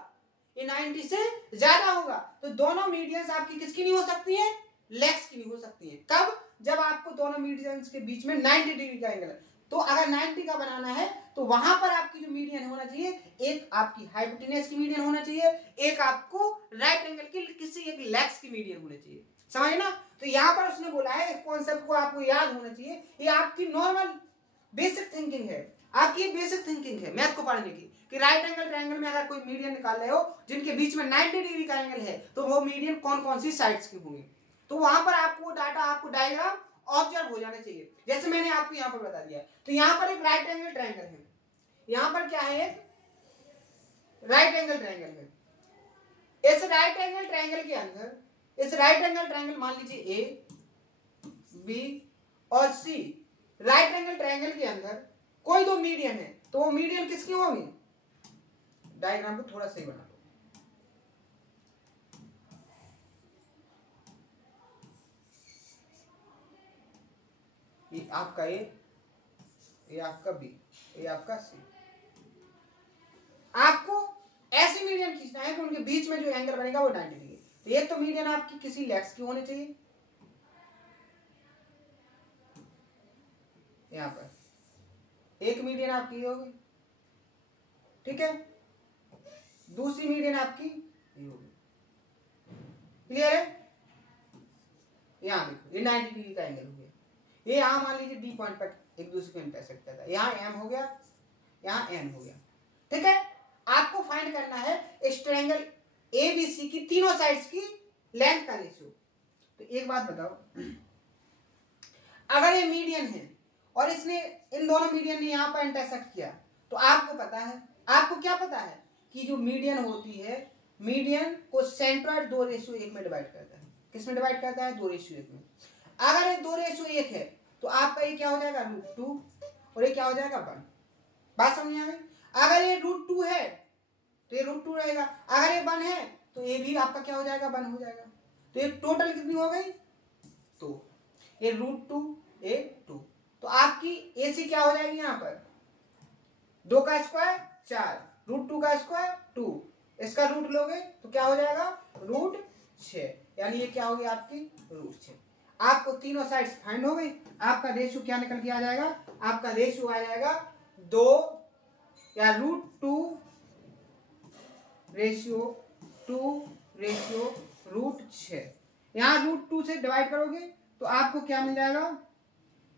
ये 90 से ज्यादा होगा, तो दोनों मीडियंस आपकी किसकी नहीं हो सकती है, लेग्स की नहीं हो सकती है। कब, जब आपको दोनों मीडियंस के बीच में 90 डिग्री का एंगल है। तो अगर 90 का बनाना है तो वहां पर आपकी जो मीडियन होना चाहिए, एक आपकी हाइपोटेन्यूज की मीडियन होना चाहिए, एक आपको राइट एंगल की किसी एक लेग्स की मीडियन होनी चाहिए, समझे ना। तो यहाँ पर उसने बोला है, इस कॉन्सेप्ट को आपको याद होना चाहिए, ये आपकी नॉर्मल बेसिक थिंकिंग है, आपकी बेसिक थिंकिंग है मैथ को पढ़ने की, कि राइट एंगल ट्रायंगल में अगर कोई मीडियन निकाल रहे हो जिनके बीच में 90 डिग्री का एंगल है, तो वो मीडियन कौन कौन सी साइड्स की होंगी। तो वहां पर आपको डाटा, आपको डायग्राम ऑब्जर्व हो जाना चाहिए, जैसे मैंने आपको यहाँ पर बता दिया। तो यहाँ पर एक राइट एंगल ट्रायंगल है, यहाँ पर क्या है, एक राइट एंगल ट्रायंगल है। इस राइट एंगल ट्रायंगल के अंदर, इस राइट एंगल ट्रायंगल मान लीजिए ए, बी और सी, राइट एंगल ट्रायंगल के अंदर कोई 2 मीडियन है, तो वो मीडियन किसकी होगी, डायग्राम को थोड़ा सही बना दो, ये आपका ए, ये आपका बी, ये आपका सी। आपको ऐसे मीडियन खींचना है कि उनके बीच में जो एंगल बनेगा वो 90 डिग्री। तो ये तो मीडियन आपकी किसी लेग्स की होनी चाहिए, यहाँ पर एक मीडियन आपकी ये होगी, ठीक है, दूसरी मीडियन आपकी ये होगी। क्लियर है? यहाँ देखो ये 90 डिग्री का एंगल हो गया, ये यहाँ मान लीजिए डी पॉइंट पर एक दूसरे को इंटरसेक्ट करता है, यहाँ एम हो गया, यहाँ एन हो गया, ठीक है। आपको फाइंड करना है इस ट्रायंगल एबीसी की तीनों साइड्स की लेंथ का रेशियो। तो एक बात बताओ, अगर ये मीडियन है और इसने इन दोनों मीडियन ने यहाँ पर इंटरसेक्ट किया, तो आपको पता है, आपको क्या पता है कि जो मीडियन होती है, मीडियन को सेंट्रॉइड 2:1 में डिवाइड करता है। किस में डिवाइड करता है? 2:1 में। अगर ये 2:1 है तो आपका ये क्या हो जाएगा? √2 और ये क्या हो जाएगा? 1। बात समझ आ गई? अगर ये √2 है तो ये √2 रहेगा, अगर ये 1 है तो ये भी आपका क्या हो जाएगा? 1 हो जाएगा। तो ये टोटल कितनी हो गई? तो ये √2 ये 2, तो आपकी AC क्या हो जाएगी? यहाँ पर 2 का स्क्वायर 4, √2 का स्क्वायर 2, इसका रूट लोगे तो क्या हो जाएगा? √6, यानी ये क्या होगी आपकी? √6। आपको तीनों साइड्स फाइंड हो गई। आपका रेशियो क्या निकल के आ जाएगा? आपका रेशियो आ जाएगा 2 या √2 रेशियो 2/√6। यहाँ √2 से डिवाइड करोगे तो आपको क्या मिल जाएगा?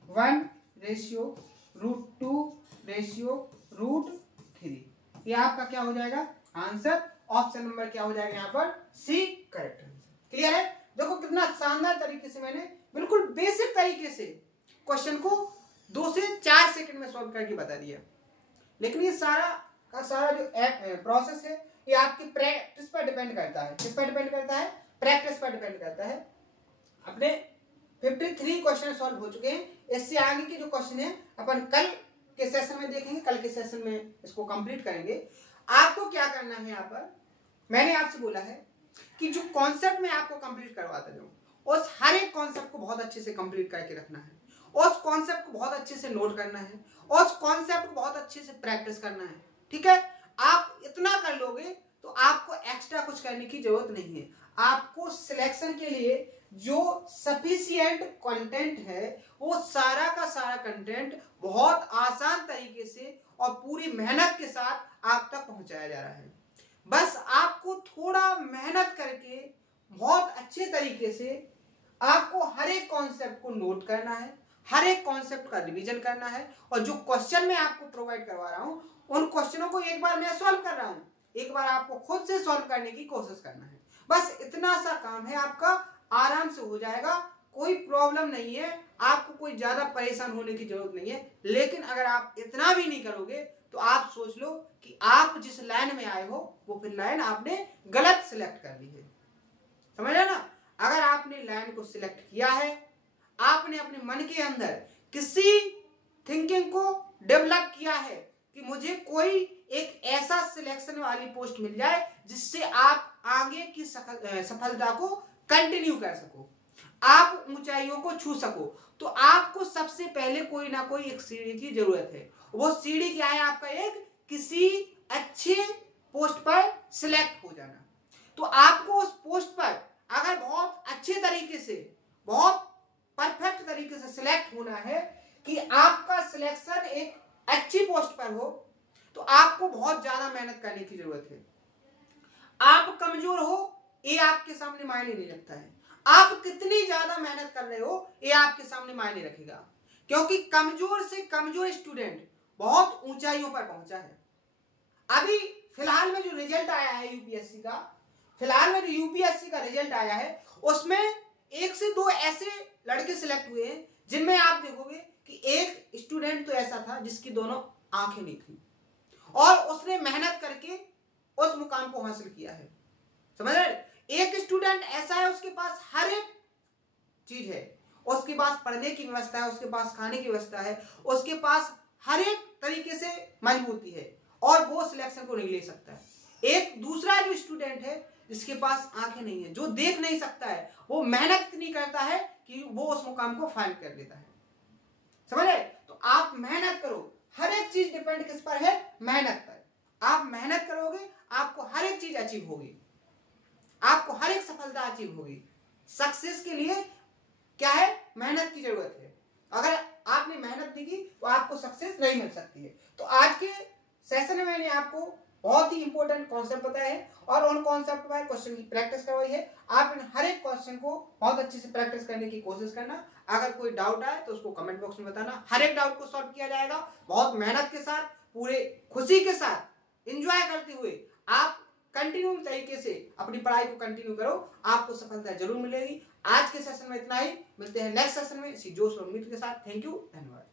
1/√2/√3। ये आपका क्या हो जाएगा? आंसर। ऑप्शन नंबर क्या हो जाएगा यहाँ पर? C correct answer. क्लियर है? देखो कितना शानदार तरीके से मैंने बिल्कुल बेसिक तरीके से क्वेश्चन को 2 से 4 सेकंड में सॉल्व करके बता दिया। लेकिन ये सारा का सारा जो प्रोसेस है ये आपकी प्रैक्टिस पर डिपेंड करता है। किस पर डिपेंड करता है? प्रैक्टिस पर डिपेंड करता है। अपने 53 क्वेश्चन सॉल्व हो चुके हैं। इससे आगे के जो क्वेश्चन है अपन कल के सेशन में देखेंगे, कल के सेशन में इसको कंप्लीट करेंगे। आपको क्या करना है, यहाँ पर मैंने आपसे बोला है कि जो कॉन्सेप्ट में आपको कंप्लीट करवाता जाऊं, उस हर एक कॉन्सेप्ट को बहुत अच्छे से कंप्लीट करके रखना है, उस कॉन्सेप्ट को बहुत अच्छे से नोट करना है, उस कॉन्सेप्ट को बहुत अच्छे से प्रैक्टिस करना है। ठीक है? आप इतना कर लोगे तो आपको एक्स्ट्रा कुछ करने की जरूरत नहीं है। आपको सिलेक्शन के लिए जो सफिशिएंट कंटेंट है वो सारा का सारा कंटेंट बहुत आसान तरीके से और पूरी मेहनत के साथ आप तक पहुंचाया जा रहा है। बस आपको थोड़ा मेहनत करके बहुत अच्छे तरीके से आपको हर एक कॉन्सेप्ट को नोट करना है, हर एक कॉन्सेप्ट का रिवीजन करना है, और जो क्वेश्चन मैं आपको प्रोवाइड करवा रहा हूं उन क्वेश्चनों को एक बार मैं सॉल्व कर रहा हूं, एक बार आपको खुद से सॉल्व करने की कोशिश करना है। बस इतना सा काम है, आपका आराम से हो जाएगा, कोई प्रॉब्लम नहीं है, आपको कोई ज्यादा परेशान होने की जरूरत नहीं है। लेकिन अगर आप इतना भी नहीं करोगे तो आप सोच लो कि आप जिस लाइन में आए हो वो फिर लाइन आपने गलत सिलेक्ट कर ली है। समझ ना? अगर आपने लाइन को सिलेक्ट किया है, आपने अपने मन के अंदर किसी थिंकिंग को डेवलप किया है कि मुझे कोई एक ऐसा सिलेक्शन वाली पोस्ट मिल जाए जिससे आप आगे की सफलता को कंटिन्यू कर सको, आप ऊंचाइयों को छू सको, तो आपको सबसे पहले कोई ना कोई एक सीढ़ी की जरूरत है। वो सीढ़ी क्या है? आपका एक किसी अच्छे पोस्ट पर सिलेक्ट हो जाना। तो आपको उस पोस्ट पर अगर बहुत अच्छे तरीके से, बहुत परफेक्ट तरीके से सिलेक्ट होना है कि आपका सिलेक्शन एक अच्छी पोस्ट पर हो, तो आपको बहुत ज्यादा मेहनत करने की जरूरत है। आप कमजोर हो ये आपके सामने मायने नहीं रखता है, आप कितनी ज्यादा मेहनत कर रहे हो ये आपके सामने मायने रखेगा, क्योंकि कमजोर से कमजोर स्टूडेंट बहुत ऊंचाइयों पर पहुंचा है। अभी फिलहाल में जो रिजल्ट आया है यूपीएससी का, फिलहाल में जो यूपीएससी का रिजल्ट आया है उसमें 1 से 2 ऐसे लड़के सिलेक्ट हुए हैं जिनमें आप देखोगे कि एक स्टूडेंट तो ऐसा था जिसकी दोनों आंखें नहीं थी और उसने मेहनत करके उस मुकाम को हासिल किया है। समझ रहे? एक स्टूडेंट ऐसा है उसके पास हर एक चीज है, उसके पास पढ़ने की व्यवस्था है, उसके पास खाने की व्यवस्था है, उसके पास हर एक तरीके से मजबूती है और वो सिलेक्शन को नहीं ले सकता है। एक दूसरा जो स्टूडेंट है जिसके पास आंखें नहीं है, जो देख नहीं सकता है, वो मेहनत नहीं करता है कि वो उस मुकाम को फाइंड कर लेता है। समझ रहे? तो आप मेहनत करो, हर एक चीज डिपेंड किस पर है? मेहनत पर। आप मेहनत करोगे आपको हर एक चीज अचीव होगी। आपको हर एक सफलता अचीव होगी। सक्सेस के लिए क्या है, मेहनत की जरूरत है। अगर आपने मेहनत नहीं की तो आपको सक्सेस नहीं मिल सकती है। तो आज के सेशन में मैंने आपको बहुत ही इंपॉर्टेंट कॉन्सेप्ट बताया है और उन कॉन्सेप्ट पर क्वेश्चन की प्रैक्टिस करवाई है। आप इन हर एक क्वेश्चन को बहुत अच्छे से प्रैक्टिस करने की कोशिश करना। अगर कोई डाउट आए तो उसको कमेंट बॉक्स में बताना, हर एक डाउट को सॉल्व किया जाएगा। बहुत मेहनत के साथ, पूरे खुशी के साथ, एंजॉय करते हुए आप कंटिन्यू तरीके से अपनी पढ़ाई को कंटिन्यू करो, आपको सफलता जरूर मिलेगी। आज के सेशन में इतना ही, मिलते हैं नेक्स्ट सेशन में इसी जोश और उम्मीद के साथ। थैंक यू, धन्यवाद।